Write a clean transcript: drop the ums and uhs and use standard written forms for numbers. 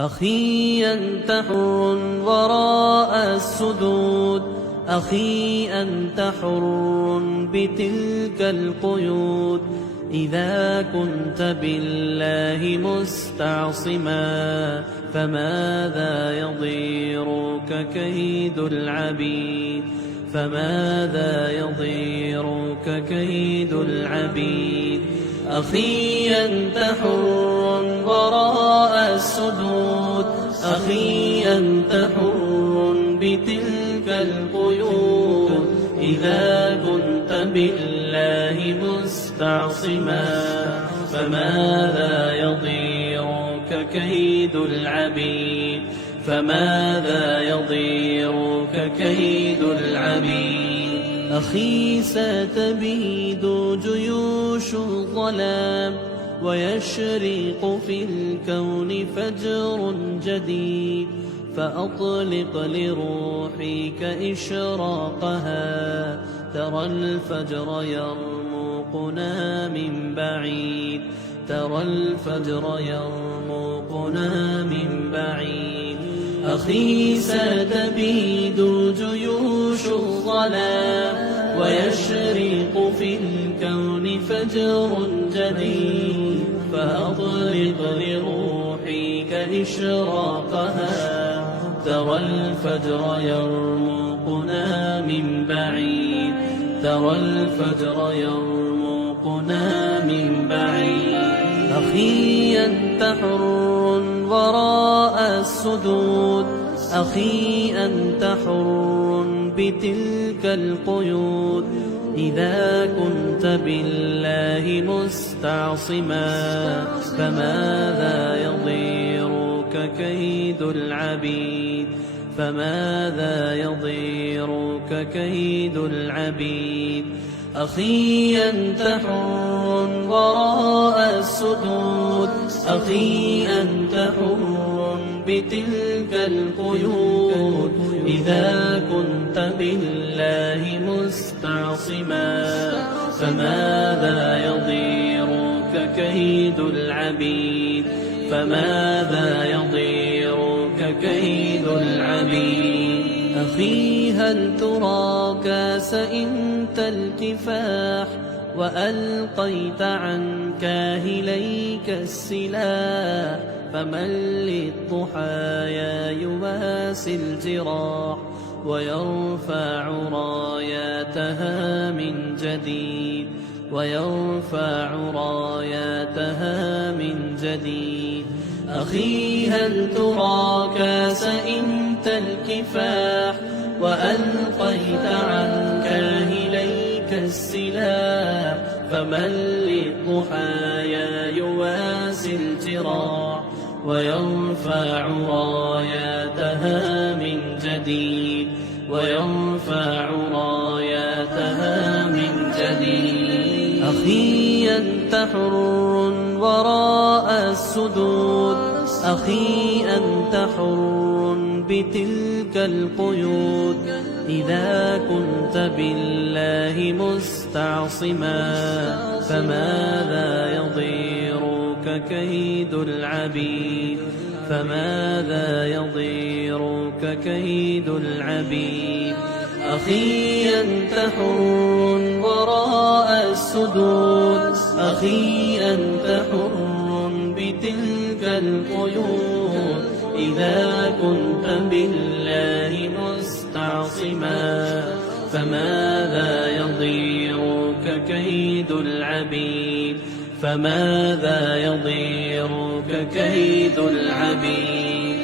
أخي أنت حر وراء السدود، أخي أنت حر بتلك القيود. إذا كنت بالله مستعصما فماذا يضيرك كيد العبيد؟ فماذا يضيرك كيد العبيد؟ أخي أنت حر وراء السدود، أخي أنت حر بتلك القيود. إذا كنت بالله مستعصما فماذا يضيرك كيد العبيد؟ فماذا يضيرك كيد العبيد؟ أخي ستبيد جيوش الظلام ويشرق في الكون فجر جديد، فأطلق لروحك إشراقها. ترى الفجر يرمقنا من بعيد، ترى الفجر يرمقنا من بعيد. أخي ستبيد جيوش الظلام ويشرق في الكون فجر جديد، فأطلق لروحك إشراقها. ترى الفجر يرمقنا من بعيد، ترى الفجر يرمقنا من بعيد. أخي أنت حر وراء السدود، أخي أنت حر بتلك القيود. إذا كنت بالله مستعصما فماذا يضيرك كيد العبيد؟ فماذا يضيرك كيد العبيد؟ أخي أنت حر وراء السدود، أخي أنت حر بتلك القيود. إذا كنت بالله مستعصما فماذا يضيرك كيد العبيد؟ فماذا يضيرك كيد العبيد؟ أخي هل ترى كاس إنت الكفاح وألقيت عن كاهليك السلاح؟ فمن للضحايا يواسي الجراح ويرفع راياتها من جديد، ويرفع راياتها من جديد. أخي هل ترى كاس إنت الكفاح وألقيت عن كاهليك السلاح؟ فمن للضحايا يواسي الجراح ويرفع راياتها من جديد، ويرفع راياتها من جديد. أخي أنت حر وراء السدود، أخي أنت حر بتلك القيود. إذا كنت بالله مستعصما فماذا يضيرك كيد العبيد؟ فماذا يضيرك كيد العبيد؟ أخي أنت حر وراء السدود، أخي أنت حر بتلك القيود. إذا كنت بالله مستعصما فماذا يضيرك كيد العبيد؟ فماذا يضيرك كيد العبيد؟